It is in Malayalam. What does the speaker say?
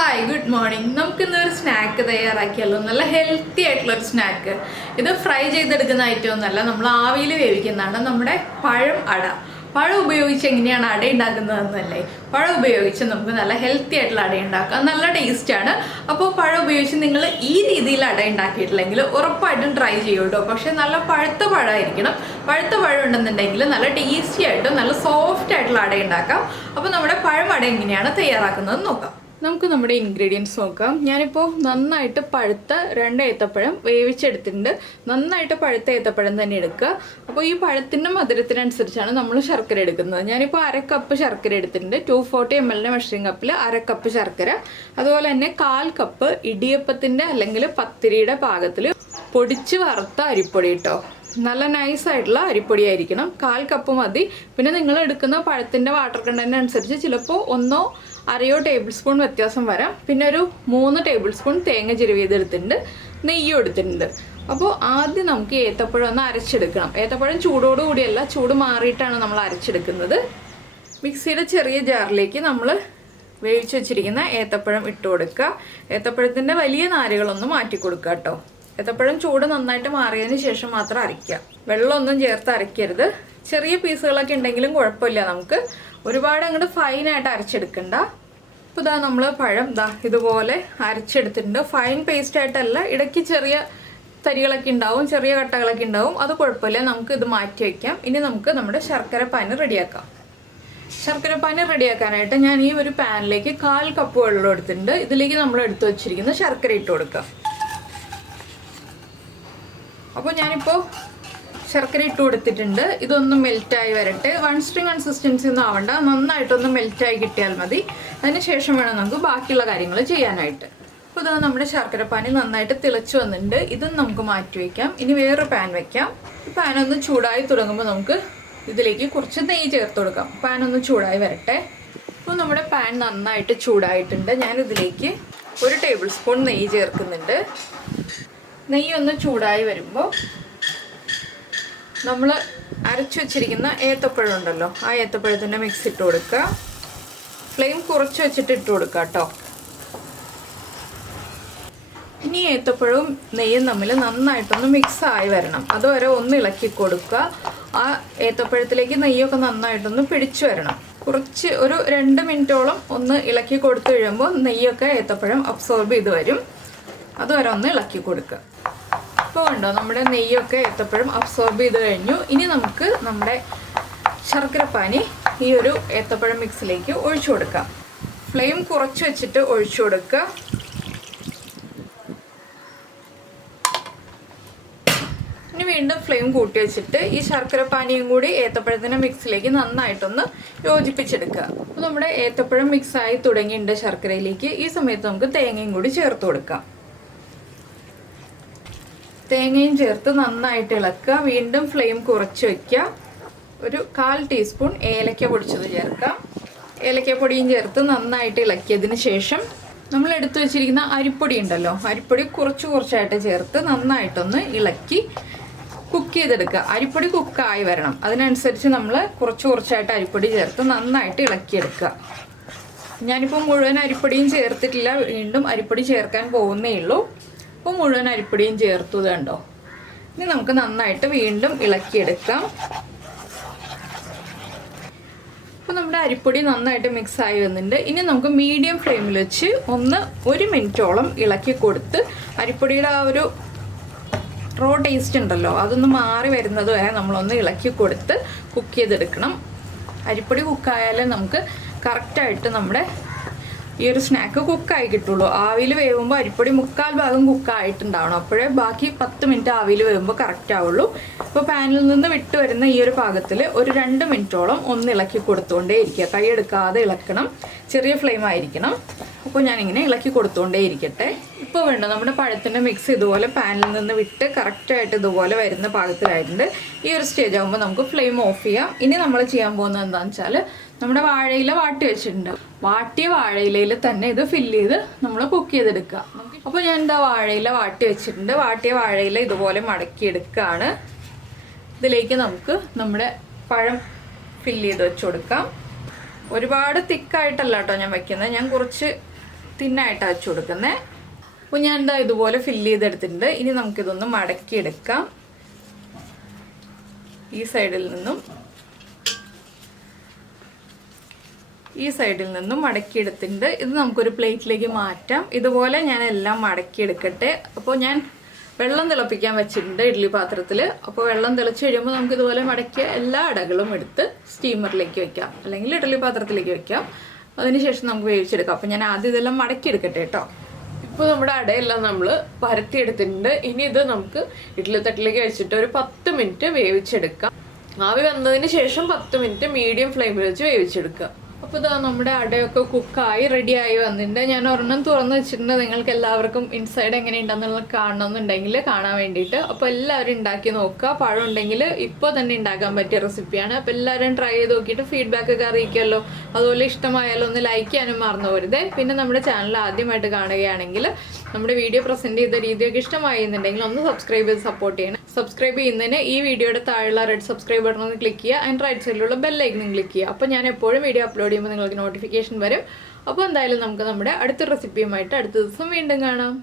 Hi good morning. നമുക്കിന്നൊരു സ്നാക്ക് തയ്യാറാക്കിയല്ലോ. നല്ല ഹെൽത്തി ആയിട്ടുള്ളൊരു സ്നാക്ക്. ഇത് ഫ്രൈ ചെയ്തെടുക്കുന്ന ഐറ്റം ഒന്നല്ല, നമ്മൾ ആവിയിൽ വേവിക്കുന്നതാണ്. നമ്മുടെ പഴം അട. പഴം ഉപയോഗിച്ച് എങ്ങനെയാണ് അട ഉണ്ടാക്കുന്നതെന്നല്ലേ, പഴം ഉപയോഗിച്ച് നമുക്ക് നല്ല ഹെൽത്തി ആയിട്ടുള്ള അട ഉണ്ടാക്കാം. നല്ല ടേസ്റ്റാണ്. അപ്പോൾ പഴം ഉപയോഗിച്ച് നിങ്ങൾ ഈ രീതിയിൽ അട ഉണ്ടാക്കിയിട്ടില്ലെങ്കിൽ ഉറപ്പായിട്ടും ട്രൈ ചെയ്യൂ കേട്ടോ. പക്ഷേ നല്ല പഴുത്ത പഴമായിരിക്കണം. പഴുത്ത പഴം ഉണ്ടെന്നുണ്ടെങ്കിൽ നല്ല ടേസ്റ്റി ആയിട്ടും നല്ല സോഫ്റ്റ് ആയിട്ടുള്ള അട ഉണ്ടാക്കാം. അപ്പോൾ നമ്മുടെ പഴം അട എങ്ങനെയാണ് തയ്യാറാക്കുന്നത് നോക്കാം. നമുക്ക് നമ്മുടെ ഇൻഗ്രീഡിയൻസ് നോക്കാം. ഞാനിപ്പോൾ നന്നായിട്ട് പഴുത്ത 2 ഏത്തപ്പഴം വേവിച്ചെടുത്തിട്ടുണ്ട്. നന്നായിട്ട് പഴുത്ത ഏത്തപ്പഴം തന്നെ എടുക്കുക. അപ്പോൾ ഈ പഴത്തിൻ്റെ മധുരത്തിനനുസരിച്ചാണ് നമ്മൾ ശർക്കര എടുക്കുന്നത്. ഞാനിപ്പോൾ 1/2 കപ്പ് ശർക്കര എടുത്തിട്ടുണ്ട്. 240 ml മെഷറിംഗ് കപ്പിൽ 1/2 കപ്പ് ശർക്കര. അതുപോലെ തന്നെ 1/4 കപ്പ് ഇടിയപ്പത്തിൻ്റെ അല്ലെങ്കിൽ പത്തിരിയുടെ പാകത്തിൽ പൊടിച്ച് വറുത്ത അരിപ്പൊടി കേട്ടോ. നല്ല നൈസായിട്ടുള്ള അരിപ്പൊടി ആയിരിക്കണം. 1/4 കപ്പ് മതി. പിന്നെ നിങ്ങൾ എടുക്കുന്ന പഴത്തിൻ്റെ വാട്ടർ കണ്ടന്റ് അനുസരിച്ച് ചിലപ്പോൾ 1-1/2 ടേബിൾ സ്പൂൺ വ്യത്യാസം വരാം. പിന്നെ ഒരു 3 ടേബിൾ സ്പൂൺ തേങ്ങ ചിരവിയതെടുത്തിട്ടുണ്ട്, നെയ്യും എടുത്തിട്ടുണ്ട്. അപ്പോൾ ആദ്യം നമുക്ക് ഏത്തപ്പഴം ഒന്ന് അരച്ചെടുക്കണം. ഏത്തപ്പഴം ചൂടോടുകൂടിയല്ല, ചൂട് മാറിയിട്ടാണ് നമ്മൾ അരച്ചെടുക്കുന്നത്. മിക്സിയുടെ ചെറിയ ജാറിലേക്ക് നമ്മൾ വേവിച്ച് വെച്ചിരിക്കുന്ന ഏത്തപ്പഴം ഇട്ട് കൊടുക്കുക. ഏത്തപ്പഴത്തിൻ്റെ വലിയ നാരുകളൊന്ന് മാറ്റി കൊടുക്കുക കേട്ടോ. ഏത്തപ്പഴം ചൂട് നന്നായിട്ട് മാറിയതിന് ശേഷം മാത്രം അരയ്ക്കുക. വെള്ളമൊന്നും ചേർത്ത് അരയ്ക്കരുത്. ചെറിയ പീസുകളൊക്കെ ഉണ്ടെങ്കിലും കുഴപ്പമില്ല. നമുക്ക് ഒരുപാട് അങ്ങോട്ട് ഫൈനായിട്ട് അരച്ചെടുക്കണ്ട. അപ്പോൾ ഇതാ നമ്മൾ പഴം ഇതുപോലെ അരച്ചെടുത്തിട്ടുണ്ട്. ഫൈൻ പേസ്റ്റ് ആയിട്ടല്ല, ഇടയ്ക്ക് ചെറിയ തരികളൊക്കെ ഉണ്ടാവും, ചെറിയ കട്ടകളൊക്കെ ഉണ്ടാവും. അത് കുഴപ്പമില്ല, നമുക്ക് ഇത് മാറ്റി വയ്ക്കാം. ഇനി നമുക്ക് നമ്മുടെ ശർക്കര പാനി റെഡിയാക്കാം. ശർക്കര പാനി റെഡിയാക്കാനായിട്ട് ഞാൻ ഈ ഒരു പാനിലേക്ക് 1/4 കപ്പ് വെള്ളം എടുത്തിട്ടുണ്ട്. ഇതിലേക്ക് നമ്മൾ എടുത്തു വെച്ചിരിക്കുന്ന ശർക്കര ഇട്ട് കൊടുക്കാം. അപ്പോൾ ഞാനിപ്പോൾ ശർക്കര ഇട്ട് കൊടുത്തിട്ടുണ്ട്. ഇതൊന്ന് മെൽറ്റായി വരട്ടെ. 1 സ്ട്രിങ് കൺസിസ്റ്റൻസി ഒന്നും ആവണ്ട, നന്നായിട്ടൊന്ന് മെൽറ്റായി കിട്ടിയാൽ മതി. അതിന് ശേഷം വേണം നമുക്ക് ബാക്കിയുള്ള കാര്യങ്ങൾ ചെയ്യാനായിട്ട്. അപ്പോൾ ഇതാ നമ്മുടെ ശർക്കര പാനി നന്നായിട്ട് തിളച്ച് വന്നിട്ടുണ്ട്. ഇതും നമുക്ക് മാറ്റി വയ്ക്കാം. ഇനി വേറൊരു പാൻ വയ്ക്കാം. ഈ പാൻ ഒന്ന് ചൂടായി തുടങ്ങുമ്പോൾ നമുക്ക് ഇതിലേക്ക് കുറച്ച് നെയ്യ് ചേർത്ത് കൊടുക്കാം. പാൻ ഒന്ന് ചൂടായി വരട്ടെ. അപ്പോൾ നമ്മുടെ പാൻ നന്നായിട്ട് ചൂടായിട്ടുണ്ട്. ഞാനിതിലേക്ക് 1 ടേബിൾ സ്പൂൺ നെയ്യ് ചേർക്കുന്നുണ്ട്. നെയ്യ് ഒന്ന് ചൂടായി വരുമ്പോൾ നമ്മൾ അരച്ചു വെച്ചിരിക്കുന്ന ഏത്തപ്പഴം ഉണ്ടല്ലോ, ആ ഏത്തപ്പഴത്തിൻ്റെ മിക്സ് ഇട്ട് കൊടുക്കുക. ഫ്ലെയിം കുറച്ച് വെച്ചിട്ട് ഇട്ട് കൊടുക്കുക കേട്ടോ. ഇനി ഏത്തപ്പഴവും നെയ്യും തമ്മിൽ നന്നായിട്ടൊന്ന് മിക്സ് ആയി വരണം. അതുവരെ ഒന്ന് ഇളക്കി കൊടുക്കുക. ആ ഏത്തപ്പഴത്തിലേക്ക് നെയ്യൊക്കെ നന്നായിട്ടൊന്ന് പിടിച്ചു വരണം. കുറച്ച് ഒരു 2 മിനിറ്റോളം ഒന്ന് ഇളക്കി കൊടുത്തു കഴിയുമ്പോൾ നെയ്യൊക്കെ ഏത്തപ്പഴം അബ്സോർബ് ചെയ്ത് വരും. അതുവരെ ഒന്ന് ഇളക്കി കൊടുക്കുക. ഇപ്പോൾ ഉണ്ടോ നമ്മുടെ നെയ്യൊക്കെ ഏത്തപ്പഴം അബ്സോർബ് ചെയ്ത് കഴിഞ്ഞു. ഇനി നമുക്ക് നമ്മുടെ ശർക്കരപ്പാനി ഈ ഒരു ഏത്തപ്പഴം മിക്സിലേക്ക് ഒഴിച്ചു കൊടുക്കാം. ഫ്ലെയിം കുറച്ച് വെച്ചിട്ട് ഒഴിച്ചു കൊടുക്കുക. ഇനി വീണ്ടും ഫ്ലെയിം കൂട്ടി വെച്ചിട്ട് ഈ ശർക്കരപ്പാനിയും കൂടി ഏത്തപ്പഴത്തിൻ്റെ മിക്സിലേക്ക് നന്നായിട്ടൊന്ന് യോജിപ്പിച്ചെടുക്കുക. അപ്പോൾ നമ്മുടെ ഏത്തപ്പഴം മിക്സായി തുടങ്ങിയിട്ടുണ്ട് ശർക്കരയിലേക്ക്. ഈ സമയത്ത് നമുക്ക് തേങ്ങയും കൂടി ചേർത്ത് കൊടുക്കാം. തേങ്ങയും ചേർത്ത് നന്നായിട്ട് ഇളക്കുക. വീണ്ടും ഫ്ലെയിം കുറച്ച് വയ്ക്കുക. ഒരു 1/4 ടീസ്പൂൺ ഏലക്ക പൊടിച്ചത് ചേർക്കാം. ഏലക്കപ്പൊടിയും ചേർത്ത് നന്നായിട്ട് ഇളക്കിയതിന് ശേഷം നമ്മൾ എടുത്തു വെച്ചിരിക്കുന്ന അരിപ്പൊടി ഉണ്ടല്ലോ, അരിപ്പൊടി കുറച്ചായിട്ട് ചേർത്ത് നന്നായിട്ടൊന്ന് ഇളക്കി കുക്ക് ചെയ്തെടുക്കുക. അരിപ്പൊടി കുക്കായി വരണം, അതിനനുസരിച്ച് നമ്മൾ കുറച്ചായിട്ട് അരിപ്പൊടി ചേർത്ത് നന്നായിട്ട് ഇളക്കിയെടുക്കുക. ഞാനിപ്പോൾ മുഴുവൻ അരിപ്പൊടിയും ചേർത്തിട്ടില്ല, വീണ്ടും അരിപ്പൊടി ചേർക്കാൻ പോകുന്നേ ഉള്ളൂ. അപ്പോൾ മുഴുവൻ അരിപ്പൊടിയും ചേർത്തു കണ്ടോ. ഇനി നമുക്ക് നന്നായിട്ട് വീണ്ടും ഇളക്കിയെടുക്കാം. അപ്പോൾ നമ്മുടെ അരിപ്പൊടി നന്നായിട്ട് മിക്സ് ആയി വന്നിട്ടുണ്ട്. ഇനി നമുക്ക് മീഡിയം ഫ്ലെയിമിൽ വെച്ച് 1 മിനിറ്റോളം ഇളക്കി കൊടുത്ത് അരിപ്പൊടിയുടെ ആ ഒരു റോ ടേസ്റ്റ് ഉണ്ടല്ലോ അതൊന്ന് മാറി വരുന്നത് വരെ നമ്മളൊന്ന് ഇളക്കി കൊടുത്ത് കുക്ക് ചെയ്തെടുക്കണം. അരിപ്പൊടി കുക്കായാലേ നമുക്ക് കറക്റ്റായിട്ട് നമ്മുടെ ഈ ഒരു സ്നാക്ക് കുക്കായി കിട്ടുള്ളൂ. ആവിയിൽ വേവുമ്പോൾ അരിപ്പൊടി 1/4 ഭാഗം കുക്കായിട്ടുണ്ടാവണം. അപ്പോഴേ ബാക്കി 10 മിനിറ്റ് ആവിയിൽ വേവുമ്പോൾ കറക്റ്റ് ആവുള്ളൂ. ഇപ്പോൾ പാനിൽ നിന്ന് വിട്ട് വരുന്ന ഈ ഒരു പാകത്തിൽ ഒരു 2 മിനിറ്റോളം ഒന്ന് ഇളക്കി കൊടുത്തുകൊണ്ടേ ഇരിക്കുക. കൈ എടുക്കാതെ ഇളക്കണം, ചെറിയ ഫ്ലെയിം ആയിരിക്കണം. അപ്പോൾ ഞാനിങ്ങനെ ഇളക്കി കൊടുത്തുകൊണ്ടേ ഇരിക്കട്ടെ. ഇപ്പോൾ വേണ്ട നമ്മുടെ പഴത്തിൻ്റെ മിക്സ് ഇതുപോലെ പാനിൽ നിന്ന് വിട്ട് കറക്റ്റായിട്ട് ഇതുപോലെ വരുന്ന പാകത്തിലായിട്ടുണ്ട്. ഈ ഒരു സ്റ്റേജ് ആകുമ്പോൾ നമുക്ക് ഫ്ലെയിം ഓഫ് ചെയ്യാം. ഇനി നമ്മൾ ചെയ്യാൻ പോകുന്നത് എന്താണെന്ന് വെച്ചാൽ നമ്മുടെ വാഴയില വാട്ടി വെച്ചിട്ടുണ്ട്. വാട്ടിയ വാഴയിലയിൽ തന്നെ ഇത് ഫില്ല് ചെയ്ത് നമ്മൾ കുക്ക് ചെയ്തെടുക്കുക. അപ്പോൾ ഞാൻ വാഴയില വാട്ടി വെച്ചിട്ടുണ്ട്. വാട്ടിയ വാഴയില ഇതുപോലെ മടക്കിയെടുക്കുകയാണ്. ഇതിലേക്ക് നമുക്ക് നമ്മുടെ പഴം ഫില്ല് ചെയ്ത് വെച്ച് കൊടുക്കാം. ഒരുപാട് തിക്കായിട്ടല്ല കേട്ടോ ഞാൻ വയ്ക്കുന്നത്, ഞാൻ കുറച്ച് തിന്നായിട്ടാണ് വെച്ച് കൊടുക്കുന്നത്. അപ്പോൾ ഞാൻ എന്താ ഇതുപോലെ ഫില്ല് ചെയ്തെടുത്തിട്ടുണ്ട്. ഇനി നമുക്കിതൊന്ന് മടക്കിയെടുക്കാം. ഈ സൈഡിൽ നിന്നും മടക്കിയെടുത്തിട്ടുണ്ട്. ഇത് നമുക്കൊരു പ്ലേറ്റിലേക്ക് മാറ്റാം. ഇതുപോലെ ഞാൻ എല്ലാം മടക്കിയെടുക്കട്ടെ. അപ്പോൾ ഞാൻ വെള്ളം തിളപ്പിക്കാൻ വെച്ചിട്ടുണ്ട് ഇഡ്ഡലി പാത്രത്തിൽ. അപ്പോൾ വെള്ളം തിളച്ച് കഴിയുമ്പോൾ നമുക്ക് ഇതുപോലെ മടക്കിയ എല്ലാ അടകളും എടുത്ത് സ്റ്റീമറിലേക്ക് വെക്കാം, അല്ലെങ്കിൽ ഇഡ്ഡലി പാത്രത്തിലേക്ക് വെക്കാം. അതിനുശേഷം നമുക്ക് വേവിച്ചെടുക്കാം. അപ്പോൾ ഞാൻ ആദ്യം ഇതെല്ലാം മടക്കിയെടുക്കട്ടെ കേട്ടോ. ഇപ്പോൾ നമ്മുടെ അടയെല്ലാം നമ്മൾ പരത്തിയെടുത്തിട്ടുണ്ട്. ഇനി ഇത് നമുക്ക് ഇഡ്ഡലി തട്ടിലേക്ക് വെച്ചിട്ട് ഒരു 10 മിനിറ്റ് വേവിച്ചെടുക്കാം. ആവി വന്നതിന് ശേഷം 10 മിനിറ്റ് മീഡിയം ഫ്ലെയിമിൽ വെച്ച് വേവിച്ചെടുക്കുക. അപ്പോൾ ഇതാ നമ്മുടെ അടയൊക്കെ കുക്കായി റെഡിയായി വന്നിട്ടുണ്ട്. ഞാൻ ഒരെണ്ണം തുറന്ന് വെച്ചിട്ടുണ്ട്. നിങ്ങൾക്ക് എല്ലാവർക്കും ഇൻസൈഡ് എങ്ങനെയുണ്ടെന്നുള്ളത് കാണണമെന്നുണ്ടെങ്കിൽ കാണാൻ വേണ്ടിയിട്ട്. അപ്പോൾ എല്ലാവരും ഉണ്ടാക്കി നോക്കുക. പഴം ഉണ്ടെങ്കിൽ ഇപ്പോൾ തന്നെ ഉണ്ടാക്കാൻ പറ്റിയ റെസിപ്പിയാണ്. അപ്പോൾ എല്ലാവരും ട്രൈ ചെയ്ത് നോക്കിയിട്ട് ഫീഡ്ബാക്ക് ഒക്കെ അറിയിക്കുമല്ലോ. അതുപോലെ ഇഷ്ടമായാലും ഒന്ന് ലൈക്ക് ചെയ്യാനും മറന്നു പോരുത്. പിന്നെ നമ്മുടെ ചാനൽ ആദ്യമായിട്ട് കാണുകയാണെങ്കിൽ നമ്മുടെ വീഡിയോ പ്രസൻറ്റ് ചെയ്ത രീതിയൊക്കെ ഇഷ്ടമായിരുന്നുണ്ടെങ്കിൽ ഒന്ന് സബ്സ്ക്രൈബ് ചെയ്ത് സപ്പോർട്ട് ചെയ്യണം. സബ്സ്ക്രൈബ് ചെയ്യുന്നതിന് ഈ വീഡിയോയുടെ താഴെയുള്ള റെഡ് സബ്സ്ക്രൈബ് ബട്ടൺ ഒന്ന് ക്ലിക്ക് ചെയ്യുക. ആൻഡ് റൈറ്റ് സൈഡിലുള്ള ബെല്ലൈക്കനും ക്ലിക്ക് ചെയ്യുക. അപ്പോൾ ഞാൻ എപ്പോഴും വീഡിയോ അപ്ലോഡ് ചെയ്യുമ്പോൾ നിങ്ങൾക്ക് നോട്ടിഫിക്കേഷൻ വരും. അപ്പോൾ എന്തായാലും നമുക്ക് നമ്മുടെ അടുത്ത റെസിപ്പിയുമായിട്ട് അടുത്ത ദിവസം വീണ്ടും കാണാം.